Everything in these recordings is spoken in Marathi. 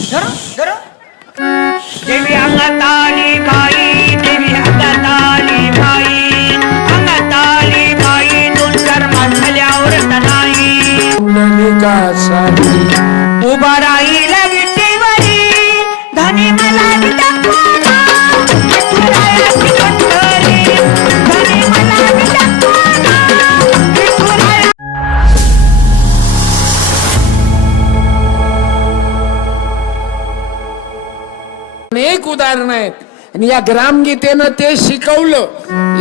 धरो धरो देवी अंगाताली उदाहरण आहेत आणि या ग्रामगीतेनं ते शिकवलं.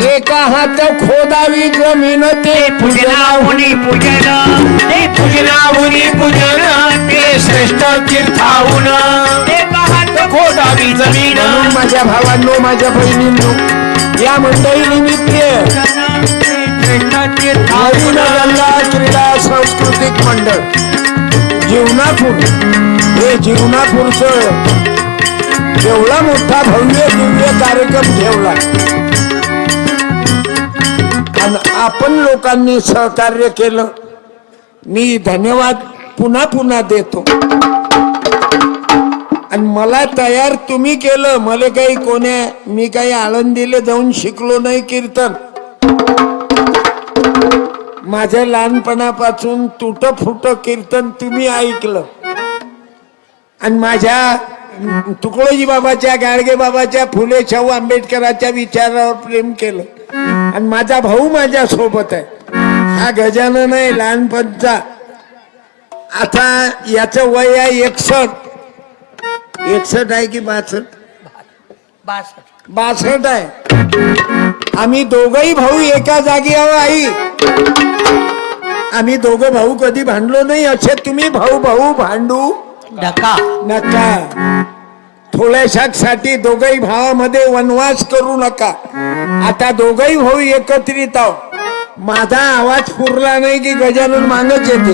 एका हात खोदावी जमीन ते पूजनाहुनी पूजन ते पूजनाहुनी पूजन ते श्रेष्ठ तीर्थाहून खोदावी जमीन. माझ्या भावांनो माझ्या बहिणींनो या मंडळी निमित्त क्रीडा सांस्कृतिक मंडळ जीवनापूर हे जीवनापूरचं एवढा मोठा भव्य दिव्य कार्यक्रम ठेवला. आणि आपण लोकांनी सहकार्य केलं. मी धन्यवाद पुन्हा पुन्हा देतो. आणि मला तयार तुम्ही केलं. मला काही कोण्या मी काही आळंदीला जाऊन शिकलो नाही कीर्तन. माझ्या लहानपणापासून तुट फुट कीर्तन तुम्ही ऐकलं. आणि माझ्या तुकडोजी बाबाच्या गाडगे बाबाच्या फुले शाहू आंबेडकराच्या विचारावर प्रेम केलं. आणि माझा भाऊ माझ्या सोबत आहे. हा गजानन आहे लहानपणचा. आता याचं वय आहे एकसठ. एकसष्ट आहे की बासष्ट बासष्ट बासष्ट आहे. आम्ही दोघही भाऊ एका जागी आहो आई. आम्ही दोघं भाऊ कधी भांडलो नाही. असे तुम्ही भाऊ भाऊ भांडू. नका. नका. थोड्याशासाठी दोघही भावामध्ये वनवास करू नका. आता दोघही भाऊ एकत्रित आहो माझा आवाज पुरला नाही की गजानन मानच येते.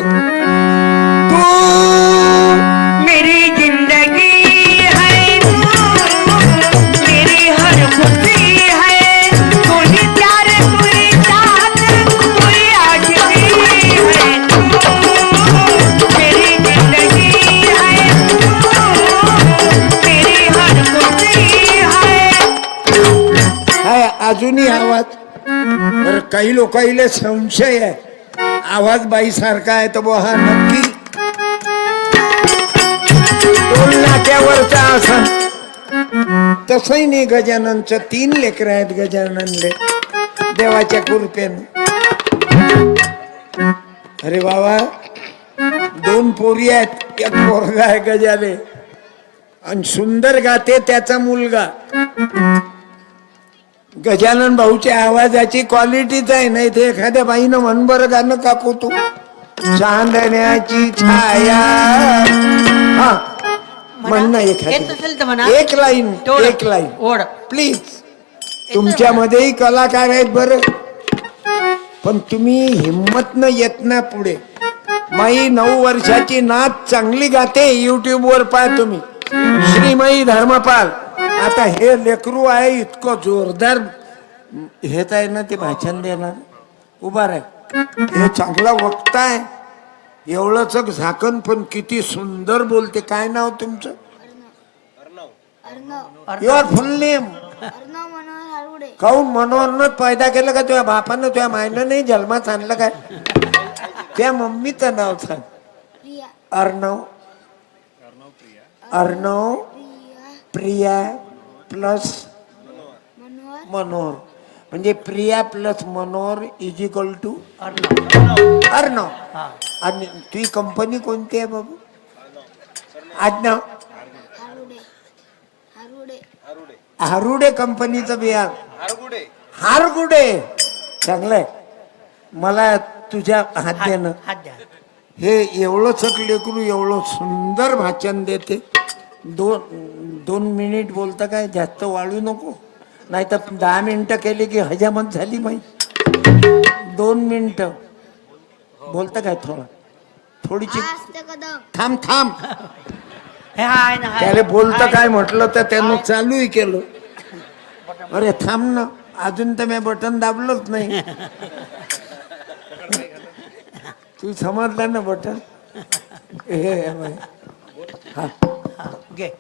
बाईनी आवाज. बरं काही लोकांना संशय आहे. आवाज बाई सारखा आहे तर बुवा हा नक्की. दोन नाक्यावरचा असा. तसही नाही गजाननचं. तीन लेकर आहेत गजाननले. देवाच्या कृपेनं. अरे बाबा दोन पोरी आहेत. एक पोरगा आहे गजाले. आणि सुंदर गाते त्याचा मुलगा. गजानन भाऊच्या आवाजाची क्वालिटीच आहे. नाही ते एखाद्या बाईनं म्हण बरं गाणं काकू तू. चांदण्याची छाया. हा. म्हण. ना येत एखादी असेल तर म्हणा. एक लाईन. एक लाईन ओढ. प्लीज तुमच्यामध्येही कलाकार आहेत बरं. पण तुम्ही हिंमत न येत ना पुढे. माई नऊ वर्षाची नाच चांगली गाते. युट्यूब वर पाहा तुम्ही. श्रीमयी धर्मपाल. आता हे लेकरू आहे इतकं जोरदार हेच आहे ना ते भाषण देणार. उभा आहे हे चांगला वक्ता आहे. एवढंच झाकण पण किती सुंदर बोलते. काय नाव तुमचं? युअर फुल नेम काऊन मनोहरनं पैदा केलं का तुझ्या बापानं? तुझ्या मायनं नाही जन्मात आणलं काय? त्या मम्मीचं नाव सांग. प्रिया. अर्णव. अर्णव. प्रिया. प्लस मनोहर. मनोहर म्हणजे Priya plus Manohar is equal to Arnav. आणि तुझी कंपनी कोणती आहे बाबू? आडनाव. हारुडे. हारुडे. हारुडे. कंपनीचं बियाण हारगुडे. चांगलंय मला तुझ्या हात देणं हे एवढं चक लेकरू एवढं सुंदर भाषण देते. दोन दोन मिनिट बोलता काय? जास्त वाळू नको. नाही तर दहा मिनिटं केली की हजामत झाली माही दोन मिनिटं. बोलता काय थोडं? थोडीशी थांब थांब. हे. त्याला बोलतं काय म्हटलं तर त्यानं चालूही केलं. अरे थांब ना. अजून तर मी बटन दाबलोच नाही. तू समजला ना बटन? हे हे, ओके.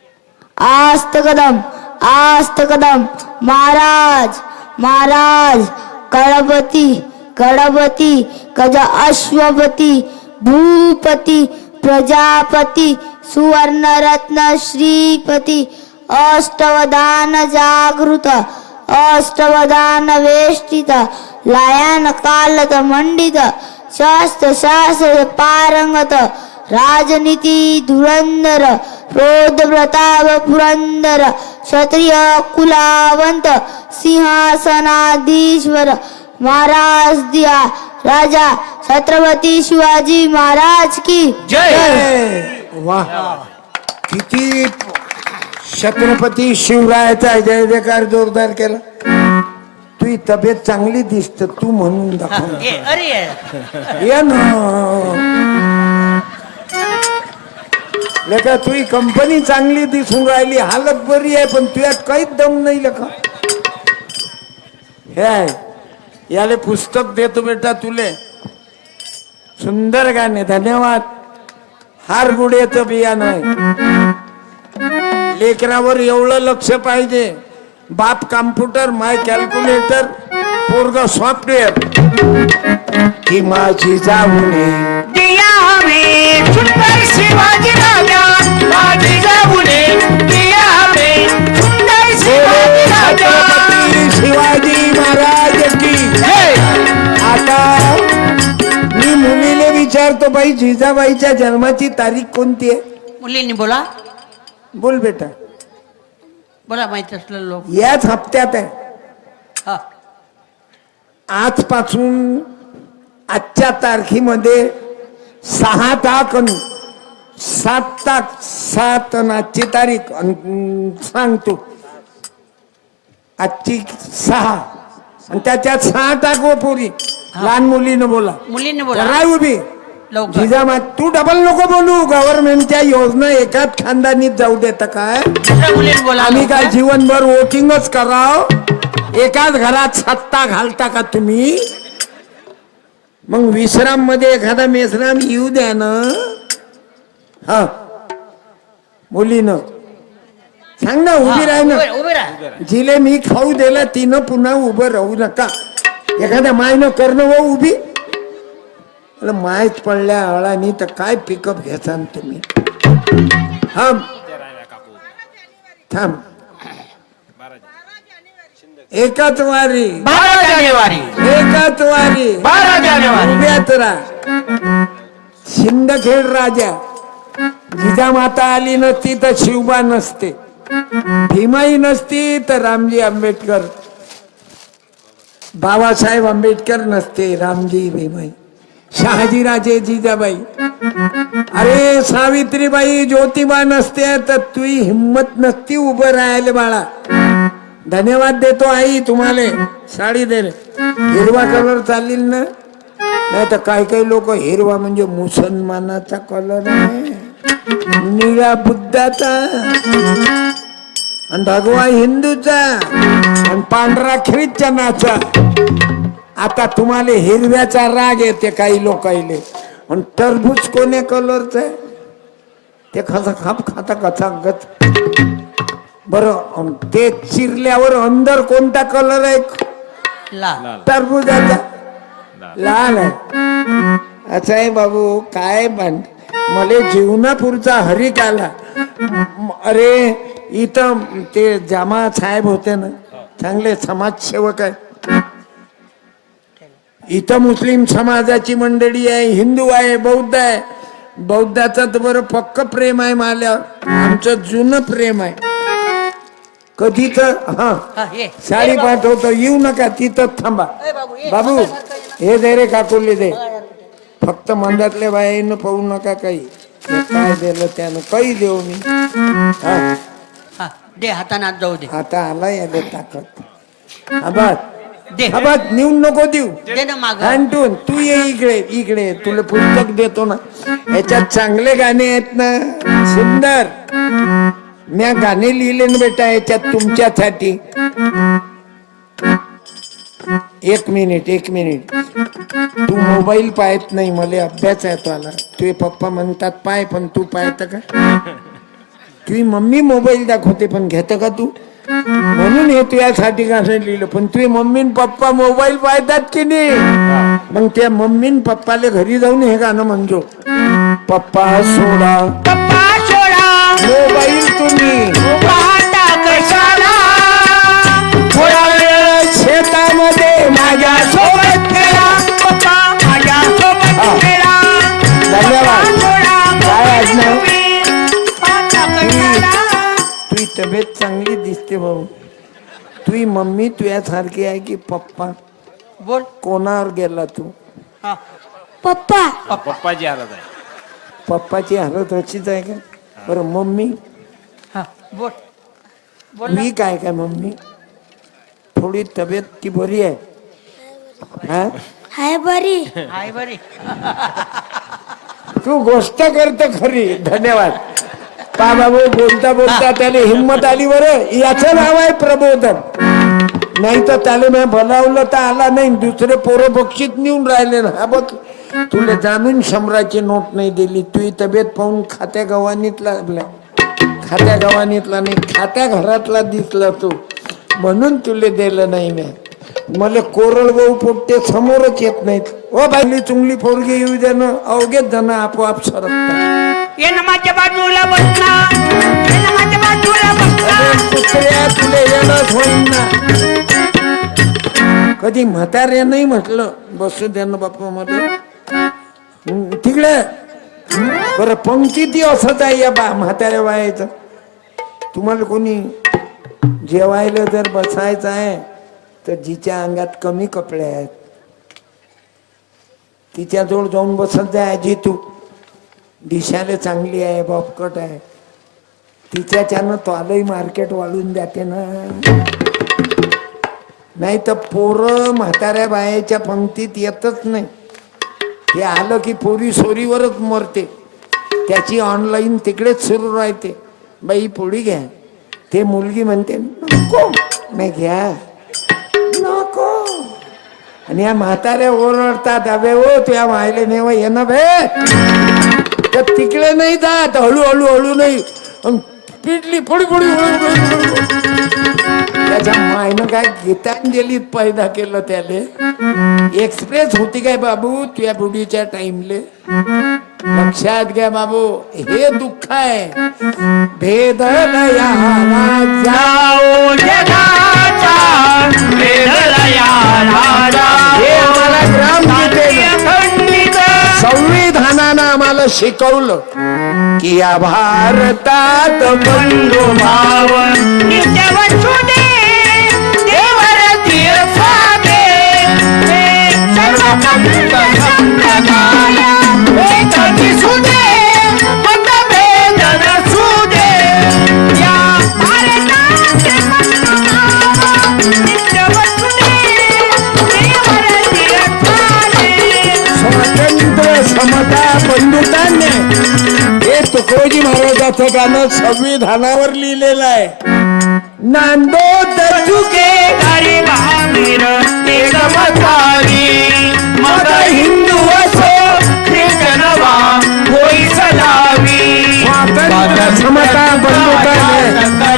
आस्त कदम आस्त कदम. महाराज महाराज कळपती गणपती गज अश्वपती भूपती प्रजापती सुवर्णरत्न श्रीपती अष्टवदान जागृत अष्टवदान वेष्टित लायन कालत मंडित शास्त्र शास्त्र पारंगत राजनीती धुरंधर क्रोध प्रताप पुरंदर क्षत्रिय कुलावंत सिंहासनाधीश्वर महाराज दिया राजा छत्रपती शिवाजी महाराज की जय। वा किती छत्रपती शिवरायाचा जय जयकार जोरदार केला. तुझी तब्येत चांगली दिसत तू म्हणून दाखव. ये ना. लेका तुझी कंपनी चांगली दिसून राहिली हालत बरी आहे पण तुझ्यात काहीच दम नाही लेका हे आहे. याले पुस्तक देतो बेटा तुले. सुंदर गाणे धन्यवाद. हार गुड्याचं बियाणं आहे लेकरावर एवढं लक्ष पाहिजे. बाप कॉम्प्युटर माय कॅल्क्युलेटर पोरग सॉफ्टवेअर की माझी जाऊ विचारतो बाई जिजाबाईच्या जन्माची तारीख कोणती आहे? मुलींनी बोला. बोल बेटा. बोला माहीत असलेलं लोक. याच हप्त्यात आहे. हा. आजपासून आजच्या तारखेमध्ये सहा अन सात ताक सात आजची तारीख. सांगतो. आजची सहा. आणि त्याच्यात सहा टाक व पोरी. लहान मुलीनं बोला. मुलींनी बोला. जरा उभी. लवकर. जिजामा तू डबल नको बोलू. गव्हर्नमेंटच्या योजना एकाच खानदानीत जाऊ देत काय? दुसऱ्या मुलींनी बोला. आम्ही काय लवकर. जीवनभर वोटिंगच कराव? एकाच घरात सत्ता घालता का तुम्ही? मग विश्राममध्ये एखादा मेसराम येऊ द्या ना. हा. मुलीनं. सांग ना उभी राह ना. उभे- उभे राहा. जिले मी खाऊ दिला तिनं पुन्हा उभं राहू नका. एखाद्या मायनं करणं व उभी. अरे माहीत पडल्या अळानी तर काय पिकअप घ्याचा तुम्ही? थांब. थांब. एकाच वारी. बारा जानेवारी. एकाच वारी. बारा जानेवारी. उभ्यात राहा. शिंदखेड राजा. जिजामाता आली नसती तर शिवबा नसते. भीमाई नसती तर रामजी आंबेडकर. बाबासाहेब आंबेडकर नसते रामजी भीमाई. शहाजीराजे जिजाबाई. अरे सावित्रीबाई ज्योतिबा नसते तर तुझी हिंमत नसती उभं राहायला बाळा. धन्यवाद देतो आई तुम्हाला साडी दे हिरवा कलर चालेल ना? नाही तर काही काही लोक हिरवा म्हणजे मुसलमानाचा कलर आहे. निळा बुद्धाचा आणि भगवा हिंदूचा आणि पांढरा ख्रिश्चनाचा आता तुम्हाला हिरव्याचा राग येते काही लोकाईले. आणि टरबूज कोण्या कलरचं? आहे ते खसा खाप खाता कथा गत बरं अन ते चिरल्यावर अंदर कोणता कलर आहे? लाल. टरबुजाचा? लाल. आहे. असं आहे बाबू काय बांध मले जीवनापूरचा हरिक आला. अरे इथं ते जामा साहेब होते ना चांगले समाजसेवक आहे इथं मुस्लिम समाजाची मंडळी आहे हिंदू आहे बौद्ध आहे. बौद्धाचं तर बरं पक्क प्रेम आहे मला आमचं जुनं प्रेम आहे. कधीच हा हा, साडी पाठवतो येऊ नका तिथं थांबा. ए, बाबू, ये. बाबू हे दे रे काकुले दे. फक्त मंदातल्या बाईनं पाहू नका काही. हे काय दिलं त्यानं? काही देऊ मी. हा, हा दे हाताने आत जाऊ दे. आता आला याले ताकद. आबाद. दे. आबाद नेऊन नको देऊ. दे ना माग. आणटून तू ये इकडे इकडे. तुला पुस्तक देतो ना. याच्यात चांगले गाणे आहेत ना. सुंदर. म्या गाणे लिहिले ना बेटा याच्यात तुमच्यासाठी. एक मिनिट एक मिनिट. तू मोबाईल पाहत नाही मला अभ्यास आहे तो तुझे पप्पा म्हणतात पाय पण तू पाहत का? तुझी मम्मी मोबाईल दाखवते पण घेतं का तू? म्हणून हे तुझ्यासाठी कसं लिहिलं. पण तुझे मम्मी पप्पा मोबाईल पाहतात की नाही? मग त्या मम्मी न पप्पाला घरी जाऊन हे गाणं म्हणतो पप्पा सोडा पप्पा सोडा. तब्येत चांगली दिसते भाऊ. तुझी मम्मी तुझ्यासारखी आहे की पप्पा? बोल. कोणावर गेला तू? हा. पप्पा. पप्पाची हालत आहे. पप्पाची हालत अशीच आहे का? बरं मम्मी? हा बोल. बोल ना. मी काय काय मम्मी? थोडी तब्येत ती बरी आहे. हा? हाय बरी. आहे बरी. तू गोष्ट करत खरी. धन्यवाद. पा बाबू बोलता बोलता त्याला हिंमत आली बरं. याचं नाव आहे प्रबोधन. नाही तर त्याला मी बोलावलं तर आला नाही दुसरे पोरं बक्षीत नेऊन राहिले ना. हा बघ तुला जाणून शंभराची नोट नाही दिली. तुझी तब्येत पाहून खात्या गवानीतला आपल्या. खात्या गवानीतला नाही खात्या घरातला दिसला तू. म्हणून तुले दिलं नाही मी. मला कोरळ गहू पोट्टे समोरच येत नाहीत. ओ बायली चुंगली पोरगी येऊ दे ना. अवघेच जण आपोआप सरकतात. ये बाजूला बसना. ये बाजूला कुत्र्या तुले येणंच होईना कधी म्हाताऱ्या नाही म्हटलं बसू दे ना बापा मला. तिकडे. बरं पंक्ती ती असंच आहे या बा म्हाताऱ्या बायाचं तुम्हाला कोणी जेवायला जर बसायचं आहे तर जिच्या अंगात कमी कपडे आहेत. तिच्याजवळ जाऊन बसत जाय आजी तू. दिशाला चांगली आहे बॉपकट आहे. तिच्याच्यानं त्वालही मार्केट वाढून जाते ना. नाही तर पोरं म्हाताऱ्या बायाच्या पंक्तीत येतच नाही. ते आलं की पोरी सोरीवरच मरते. त्याची ऑनलाईन तिकडेच सुरू राहते. बाई पोळी घ्या. ते मुलगी म्हणते नको. नाही घ्या. नको. आणि या म्हाताऱ्या ओरडतात अबे ओ तुझ्या मायले नेवा ये ना बे. तर तिकडे नाही जात हळूहळू हळू नाही. अन पिटली फोडी फोडी. त्याच्या मायनं काय गीतांजलीत पैदा केलं त्याले? एक्सप्रेस होती काय बाबू तुझ्या बुडीच्या टाइमले लक्षात घ्या बाबू हे दुःख आहे. भेदलया जाओ जगाचा आम्हाला शिकवलं की या भारतात बंधू भाव पथकानं संविधानावर लिहिलेलं आहे नांदो तजुके महावीर हिंदू असो होई सदावी समता बंधुताने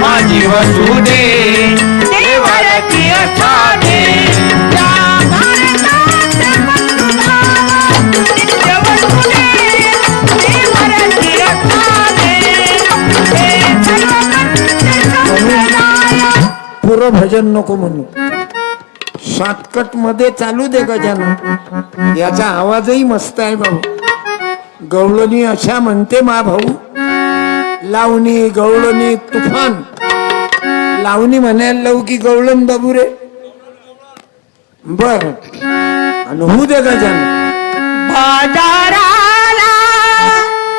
माझी वसुदे पुरं भजन नको म्हणू. शॉर्टकटमध्ये चालू दे गजानन याचा आवाजही मस्त आहे भाऊ. गवळणी अशा म्हणते मा भाऊ. लावणी गवळणी तुफान. लावणी म्हणायला लावू की गवळण बाबू रे. बर. आणि होऊ दे गजानन बाजाराला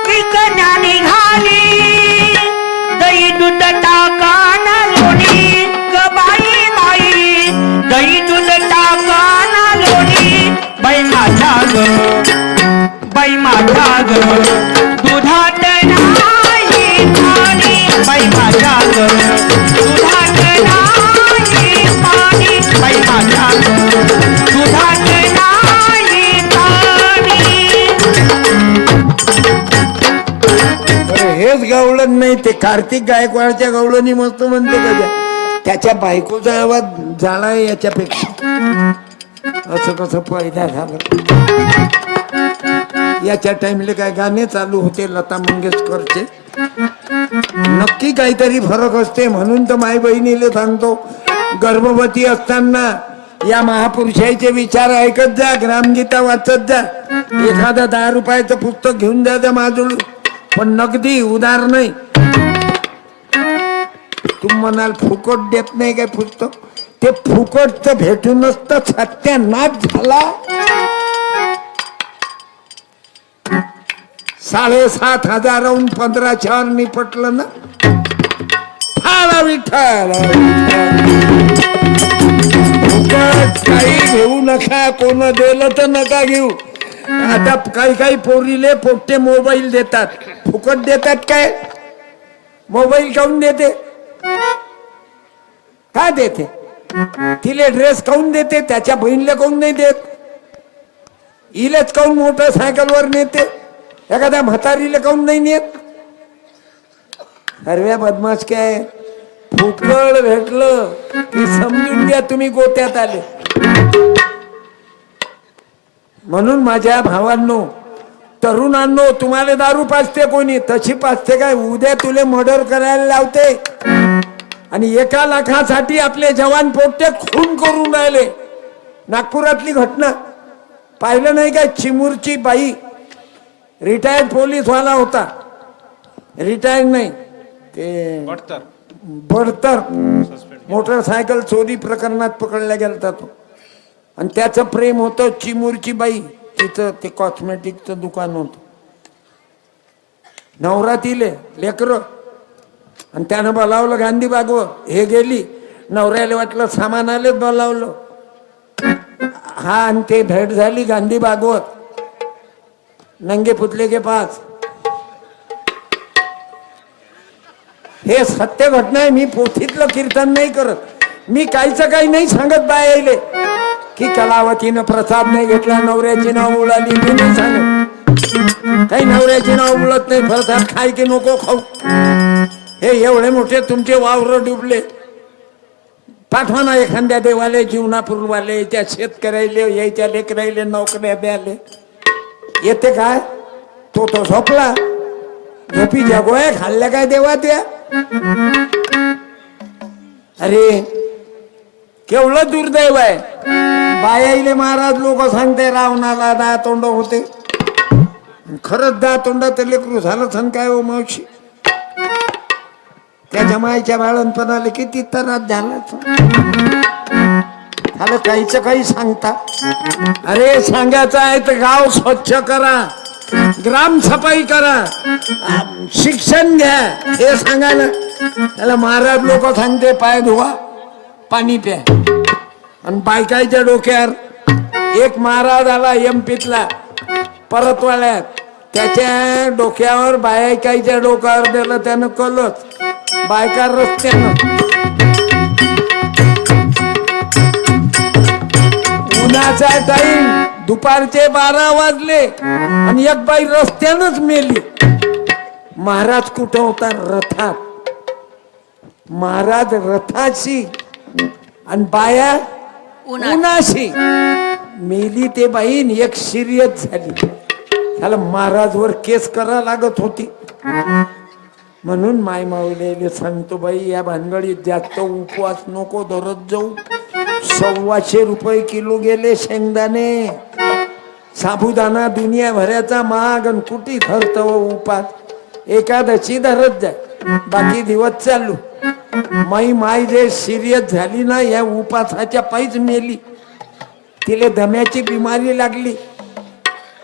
विकण्या निघाली. दही दूध टाका. बाई ग दुधात नाही पाणी बाई ग दुधात नाही पाणी बाई ग दुधात नाही पाणी. हेच गवळण नाही ते कार्तिक गायकवाडच्या गवळणी मस्त म्हणते का त्याच्या बायकोचा आवाज झाला याच्यापेक्षा. असं कसं पैदा झालं? याच्या टाइमले काय गाणे चालू होते लता मंगेशकरचे. नक्की काहीतरी फरक असते म्हणून तर माय बहिणीला सांगतो गर्भवती असताना या महापुरुषाचे विचार ऐकत जा ग्रामगीता वाचत जा. एखादं दहा रुपयाचं पुस्तक घेऊन द्या त्या माझून पण नगदी उदार नाही. तुम्ही म्हणाल फुकट देत नाही काय पुस्तक? ते फुकट तर भेटूनच तर सत्यानाश झाला. साडेसात हजाराहून पंधराशेवर निपटलं ना. फाळा विठ्ठल फुकट काही घेऊ नका कोण दिलं तर नका घेऊ. आता काही काही पोरीले पोट्टे मोबाईल देतात. फुकट देतात काय? मोबाईल काऊन देते? काय देते? तिले ड्रेस काऊन देते? त्याच्या बहिणीला काऊन नाही देत? इलेच काऊन मोटरसायकलवर नेते? एखाद्या म्हातारीला काऊन नाही नेत? सर्व बदमाश काय? फुकळ भेटलं. की समजून घ्या तुम्ही गोत्यात आले. म्हणून माझ्या भावांनो तरुणांनो तुम्हाला दारू पाचते कोणी? तशी पाचते काय? उद्या तुले मर्डर करायला लावते. आणि एका लाखासाठी आपले जवान पोट्टे खून करून राहिले. नागपुरातली घटना. पाहिलं नाही का चिमूरची बाई? रिटायर्ड पोलीस वाला होता. रिटायर्ड नाही. ते बडतर. मोटरसायकल चोरी प्रकरणात पकडला गेलता तो. आणि त्याचं प्रेम होतं चिमूरची बाई. तिचं ते कॉस्मेटिकचं दुकान होतं. नवरातीले लेकर आणि त्यानं बोलावलं गांधी बागव हे गेली. नवऱ्याला वाटलं सामान आलेच बोलावलं. हा आणि ते भेट झाली गांधी बागवत नंगे पुतले के पास. हे सत्य घटना आहे मी पोथीतलं कीर्तन नाही करत. मी काहीच काही नाही सांगत बायले की कलावतीनं प्रसाद नाही घेतला नवऱ्याची नाव उडाली मी नाही सांगत. काही नवऱ्याची नाव उडत नाही प्रसाद खाय की नको खाऊ. हे एवढे मोठे तुमचे वावर डुबले. पाठवा ना एखाद्या देवाले जीवनापूर्वाले त्या शेतकऱ्याले यायच्या लेकरायले नोकऱ्या द्याले येते काय? तो तो झोपला. झोपीच्या गोळ्या खाल्ल्या काय देवा त्या? अरे केवढं दुर्दैव आहे. बायाईले महाराज लोक सांगते रावणाला दा तोंड होते. खरंच दहा तर लेकरू झालं सण काय हो मावशी? त्याच्या मायच्या बाळणपणाला किती त्रास झाला झालं काहीच काही सांगता. अरे सांगायचं आहे तर गाव स्वच्छ करा. ग्राम सफाई करा. शिक्षण घ्या. हे सांगायला. त्याला महाराज लोक सांगते पाय धुवा पाणी प्या. आणि बायकाईच्या डोक्यावर एक महाराज आला एम पीतला परतवाड्यात. त्याच्या डोक्यावर बायकाईच्या डोक्यावर दिलं त्यानं कलच बायका रस्त्यानं. उन्हाचा टाइम दुपारचे बारा वाजले आणि एक बाई रस्त्यानच मेली. महाराज कुठं होता? रथात. महाराज रथाशी आणि बाया उन्हाशी. मेली ते बाईन एक शिर्यत झाली. त्याला महाराजवर केस करा लागत होती. म्हणून माय मावलेले सांगतो बाई या भानगडीत जास्त उपवास नको धरत जाऊ. सव्वाशे रुपये किलो गेले शेंगदाणे. साबुदाणा दुनिया भराचा महाग आणि कुठे धरत उपास. एकादशी धरत जाय. बाकी दिवस चालू. माई माय जे सिरियस झाली ना या उपासाच्या पायीच मेली. तिले दम्याची बिमारी लागली.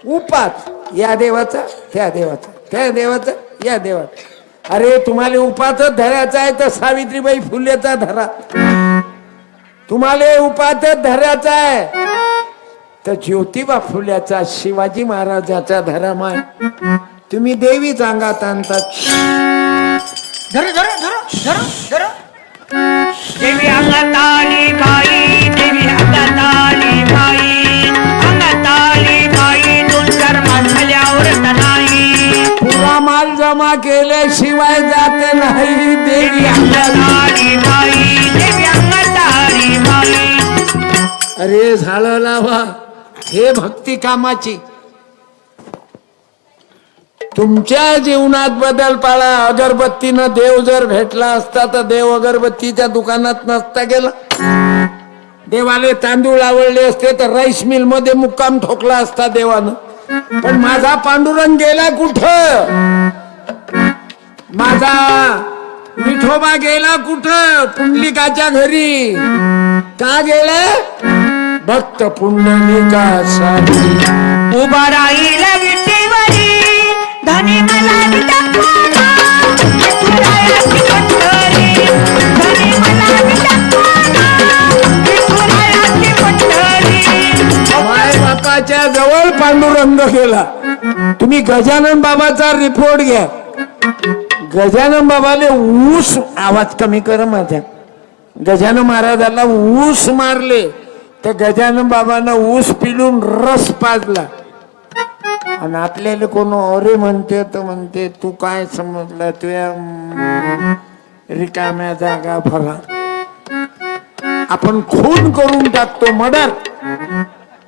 उपास. या देवाचा त्या देवाचा त्या देवाचा या देवाचा. अरे तुम्हाला उपासच धरायचा आहे तर सावित्रीबाई फुलेचा धरा. तुम्हाला उपासच धरायचा आहे तर ज्योतिबा फुल्याचा शिवाजी महाराजाचा धरा माय. तुम्ही देवी सांगात आणतात धर धर धर धर धर. देवी अंगाताली शिवाय जात नाही देवी अरे झालं लावा हे भक्ती कामाची. तुमच्या जीवनात बदल पाळा. अगरबत्तीनं देव जर भेटला असता तर देव अगरबत्तीच्या दुकानात नसता गेला. देवाले तांदूळ आवडले असते तर राईस मिलमध्ये मुक्काम ठोकला असता देवानं. पण माझा पांडुरंग गेला कुठं? माझा विठोबा गेला कुठं? पुंडलिकाच्या घरी. का गेला? भक्त पुंडलिकासाठी उभा राहील विटेवरी धनी मला जवळ पांडुरंग गेला. तुम्ही गजानन बाबाचा रिपोर्ट घ्या. गजानन बाबाले ऊस आवाज कमी कर माझ्या. गजानन महाराजाला ऊस मारले तर गजानन बाबांना ऊस पिलून रस पाजला. आणि आपल्याला कोण अरे म्हणते तर म्हणते तू काय समजला तुझ्या रिकाम्या जागा भरा. आपण खून करून टाकतो मडर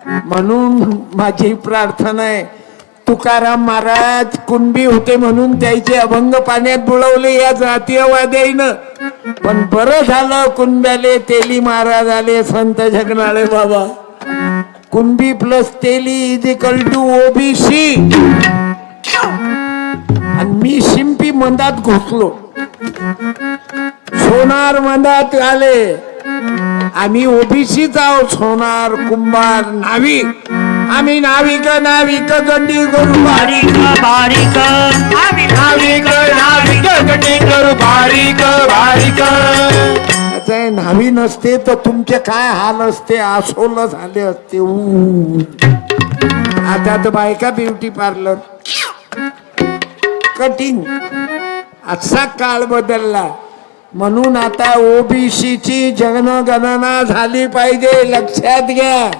म्हणून माझी प्रार्थना आहे तुकाराम महाराज कुणबी होते म्हणून त्याचे अभंग पाण्यात बुडवले या जातीयवाद्याईनं. पण बरं झालं कुणब्याले तेली महाराज आले संत जगनाळे बाबा. Kunbi plus Teli is equal to OBC आणि मी शिंपी मंदात घुसलो. सोनार मंदात आले. आम्ही ओबीसीच आहोत सोनार कुंभार नाविक आम्ही नाविक नाविक गंडी करू बारीक बारीक. आम्ही नाविक नाविक गंडी करू बारीक बारीक. आता नावी नसते तर तुमचे काय हाल असते? आसोल झाले असते. ऊ. आता तर बायका ब्युटी पार्लर. कटिंग. असा काळ बदलला. म्हणून आता ओबीसीची जनगणना झाली पाहिजे. लक्षात घ्या.